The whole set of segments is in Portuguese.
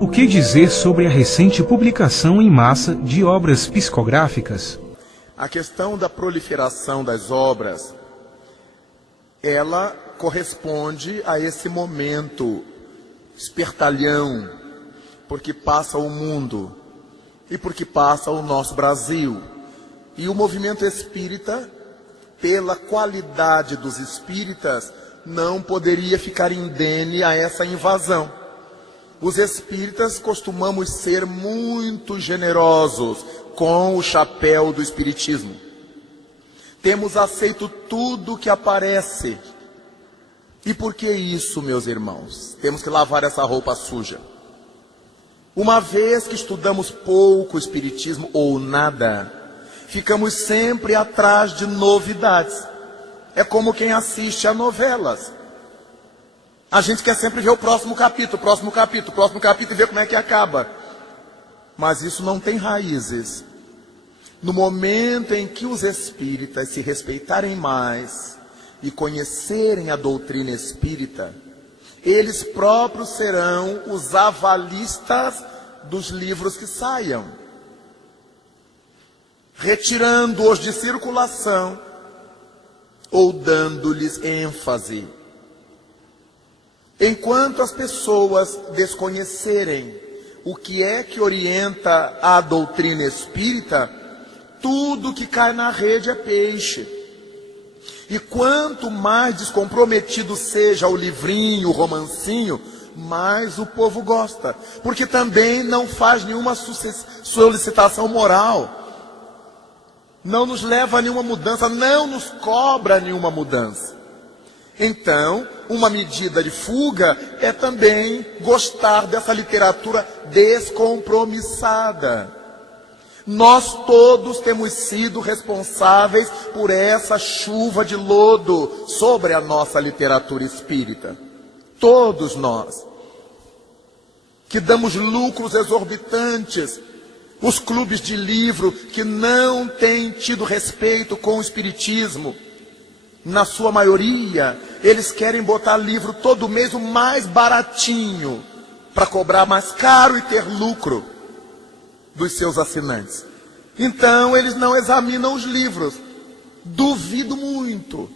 O que dizer sobre a recente publicação em massa de obras psicográficas? A questão da proliferação das obras, ela corresponde a esse momento espertalhão, porque passa o mundo e porque passa o nosso Brasil. E o movimento espírita, pela qualidade dos espíritas, não poderia ficar indene a essa invasão. Os espíritas costumamos ser muito generosos com o chapéu do espiritismo. Temos aceito tudo que aparece. E por que isso, meus irmãos? Temos que lavar essa roupa suja. Uma vez que estudamos pouco o espiritismo ou nada, ficamos sempre atrás de novidades. É como quem assiste a novelas. A gente quer sempre ver o próximo capítulo e ver como é que acaba. Mas isso não tem raízes. No momento em que os espíritas se respeitarem mais e conhecerem a doutrina espírita, eles próprios serão os avalistas dos livros que saiam, retirando-os de circulação ou dando-lhes ênfase. Enquanto as pessoas desconhecerem o que é que orienta a doutrina espírita, tudo que cai na rede é peixe. E quanto mais descomprometido seja o livrinho, o romancinho, mais o povo gosta. Porque também não faz nenhuma solicitação moral. Não nos leva a nenhuma mudança, não nos cobra nenhuma mudança. Então, uma medida de fuga é também gostar dessa literatura descompromissada. Nós todos temos sido responsáveis por essa chuva de lodo sobre a nossa literatura espírita. Todos nós. Que damos lucros exorbitantes. Os clubes de livro que não têm tido respeito com o espiritismo. Na sua maioria, eles querem botar livro todo mês o mais baratinho, para cobrar mais caro e ter lucro dos seus assinantes. Então, eles não examinam os livros. Duvido muito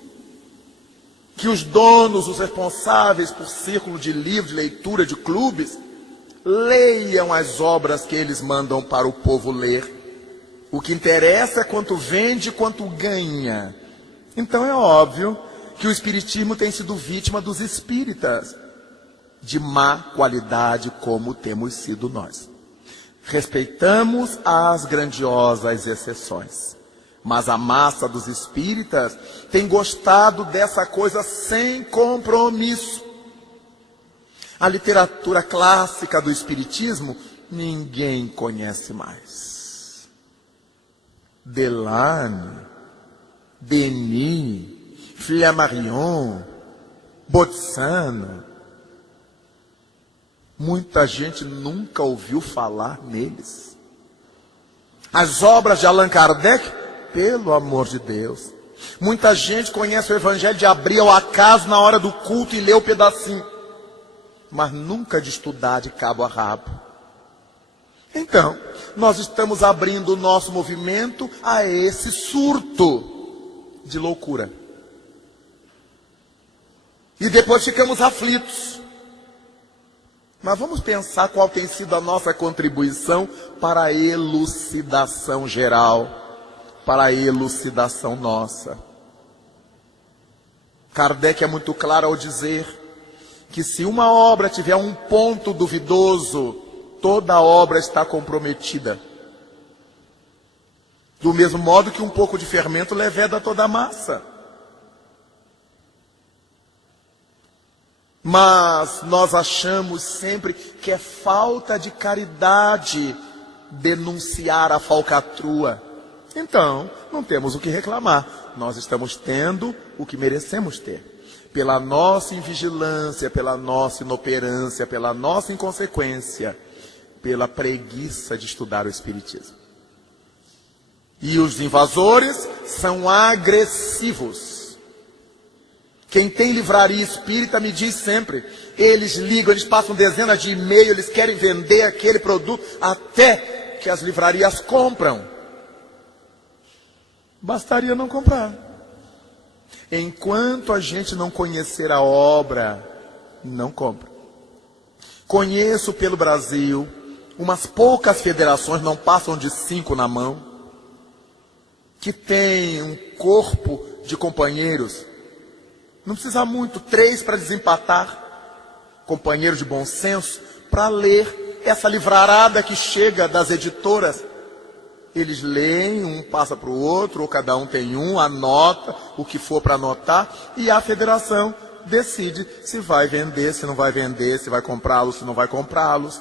que os donos, os responsáveis por círculo de livros, de leitura, de clubes, leiam as obras que eles mandam para o povo ler. O que interessa é quanto vende e quanto ganha. Então é óbvio que o espiritismo tem sido vítima dos espíritas de má qualidade, como temos sido nós. Respeitamos as grandiosas exceções, mas a massa dos espíritas tem gostado dessa coisa sem compromisso. A literatura clássica do espiritismo ninguém conhece mais. Delane, Denis, Flammarion, Bozzano. Muita gente nunca ouviu falar neles. As obras de Allan Kardec, pelo amor de Deus. Muita gente conhece o Evangelho de abrir ao acaso na hora do culto e lê o pedacinho. Mas nunca de estudar de cabo a rabo. Então, nós estamos abrindo o nosso movimento a esse surto de loucura. E depois ficamos aflitos. Mas vamos pensar qual tem sido a nossa contribuição para a elucidação geral, para a elucidação nossa. Kardec é muito claro ao dizer que se uma obra tiver um ponto duvidoso, toda a obra está comprometida. Do mesmo modo que um pouco de fermento leveda toda a massa. Mas nós achamos sempre que é falta de caridade denunciar a falcatrua. Então, não temos o que reclamar. Nós estamos tendo o que merecemos ter. pela nossa invigilância, pela nossa inoperância, pela nossa inconsequência, pela preguiça de estudar o Espiritismo. E os invasores são agressivos. Quem tem livraria espírita me diz sempre, eles ligam, eles passam dezenas de e-mails, eles querem vender aquele produto, até que as livrarias compram. Bastaria não comprar. Enquanto a gente não conhecer a obra, não compra. Conheço pelo Brasil umas poucas federações, não passam de 5 na mão, que tem um corpo de companheiros, não precisa muito, 3 para desempatar, companheiros de bom senso, para ler essa livrarada que chega das editoras. Eles leem, um passa para o outro, ou cada um tem um, anota o que for para anotar, e a federação decide se vai vender, se não vai vender, se vai comprá-los, se não vai comprá-los.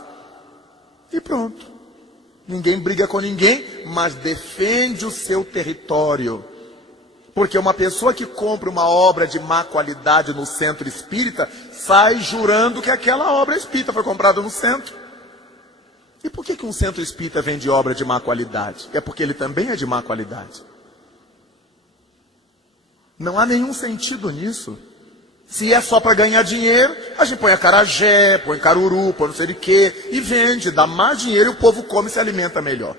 E pronto. Ninguém briga com ninguém, mas defende o seu território. Porque uma pessoa que compra uma obra de má qualidade no centro espírita, sai jurando que aquela obra espírita foi comprada no centro. E por que um centro espírita vende obra de má qualidade? É porque ele também é de má qualidade. Não há nenhum sentido nisso. Se é só para ganhar dinheiro, a gente põe acarajé, põe caruru, põe não sei de quê, e vende, dá mais dinheiro e o povo come e se alimenta melhor.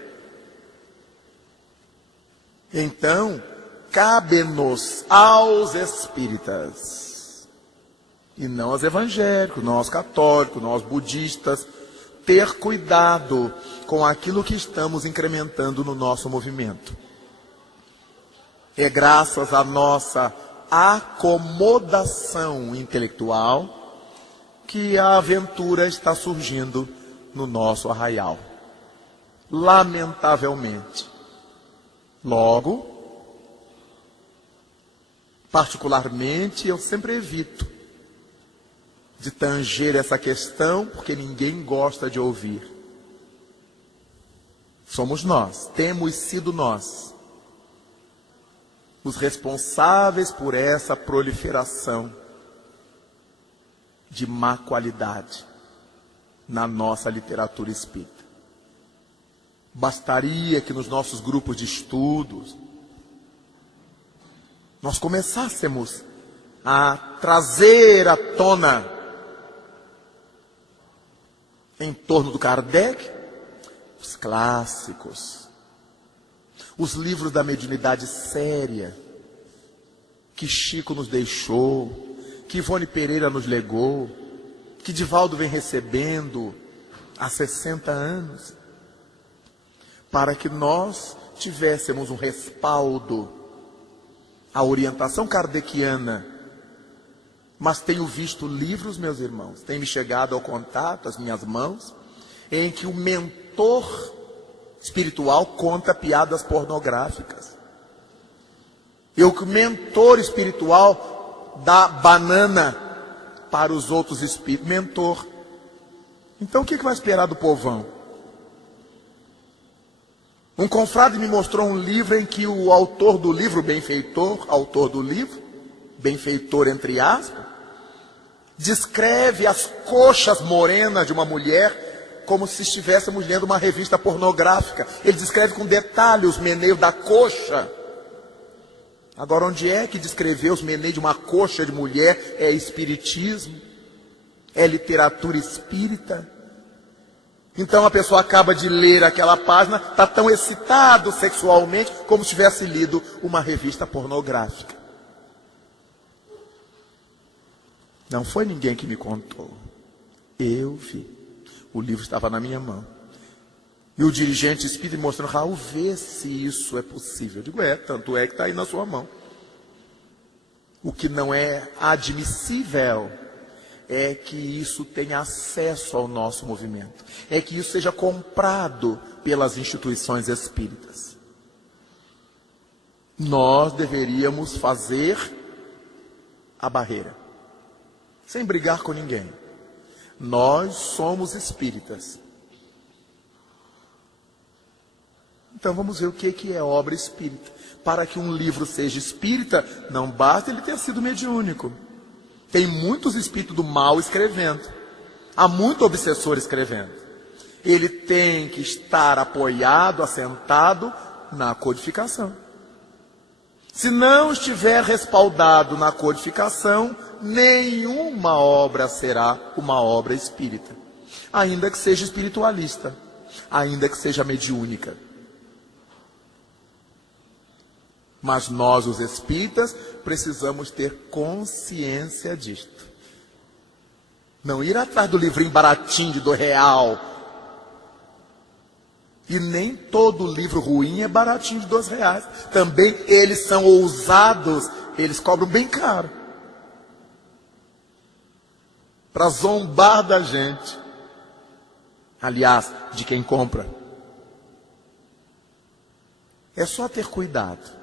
Então, cabe-nos aos espíritas, e não aos evangélicos, não aos católicos, não aos budistas, ter cuidado com aquilo que estamos incrementando no nosso movimento. É graças à nossa acomodação intelectual que a aventura está surgindo no nosso arraial. Lamentavelmente. Logo, particularmente, eu sempre evito de tanger essa questão, porque ninguém gosta de ouvir. Somos nós, temos sido nós, os responsáveis por essa proliferação de má qualidade na nossa literatura espírita. Bastaria que nos nossos grupos de estudos nós começássemos a trazer à tona, em torno do Kardec, os clássicos, os livros da mediunidade séria, que Chico nos deixou, que Ivone Pereira nos legou, que Divaldo vem recebendo há 60 anos, para que nós tivéssemos um respaldo à orientação kardeciana. Mas tenho visto livros, meus irmãos, tem me chegado ao contato, às minhas mãos, em que o mentor espiritual conta piadas pornográficas. E o mentor espiritual dá banana para os outros espíritos. Mentor. Então o que vai esperar do povão? Um confrade me mostrou um livro em que o autor do livro, benfeitor, autor do livro, benfeitor entre aspas, descreve as coxas morenas de uma mulher como se estivéssemos lendo uma revista pornográfica. Ele descreve com detalhe os meneios da coxa. Agora, onde é que descrever os meneios de uma coxa de mulher é espiritismo? É literatura espírita? Então a pessoa acaba de ler aquela página, está tão excitado sexualmente como se tivesse lido uma revista pornográfica. Não foi ninguém que me contou. Eu vi. O livro estava na minha mão. E o dirigente espírita me mostrando, Raul, vê se isso é possível. Eu digo, tanto é que está aí na sua mão. O que não é admissível é que isso tenha acesso ao nosso movimento. É que isso seja comprado pelas instituições espíritas. Nós deveríamos fazer a barreira, sem brigar com ninguém. Nós somos espíritas. Então vamos ver o que é obra espírita. Para que um livro seja espírita, não basta ele ter sido mediúnico. Tem muitos espíritos do mal escrevendo. Há muito obsessor escrevendo. Ele tem que estar apoiado, assentado na codificação. Se não estiver respaldado na codificação, nenhuma obra será uma obra espírita. Ainda que seja espiritualista, ainda que seja mediúnica. Mas nós, os espíritas, precisamos ter consciência disto. Não ir atrás do livrinho baratinho de R$2. E nem todo livro ruim é baratinho de R$2. Também eles são ousados, eles cobram bem caro. Para zombar da gente. Aliás, de quem compra. É só ter cuidado.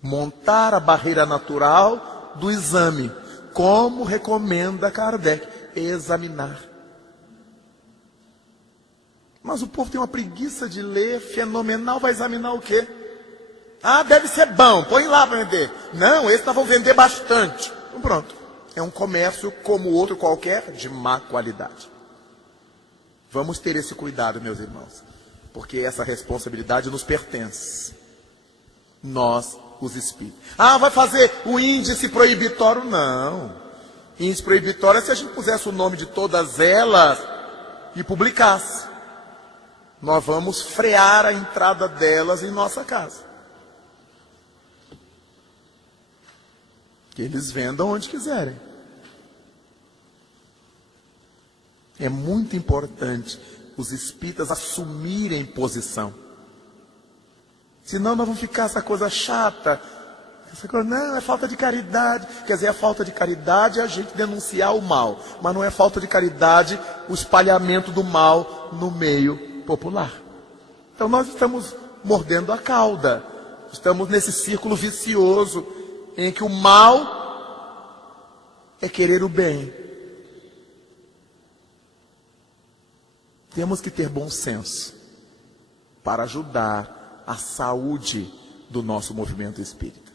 Montar a barreira natural do exame. Como recomenda Kardec, examinar. Mas o povo tem uma preguiça de ler, fenomenal, vai examinar o quê? Ah, deve ser bom, põe lá para vender. Não, esses vão vender bastante. Então pronto, é um comércio como outro qualquer, de má qualidade. Vamos ter esse cuidado, meus irmãos, porque essa responsabilidade nos pertence. Nós, os espíritos. Ah, vai fazer o índice proibitório? Não. Índice proibitório é se a gente pusesse o nome de todas elas e publicasse. Nós vamos frear a entrada delas em nossa casa. Que eles vendam onde quiserem. É muito importante os espíritas assumirem posição. Senão nós vamos ficar essa coisa chata. Essa coisa, não, é falta de caridade. Quer dizer, a falta de caridade é a gente denunciar o mal. Mas não é falta de caridade o espalhamento do mal no meio popular. Então nós estamos mordendo a cauda. Estamos nesse círculo vicioso em que o mal é querer o bem. Temos que ter bom senso para ajudar a saúde do nosso movimento espírita.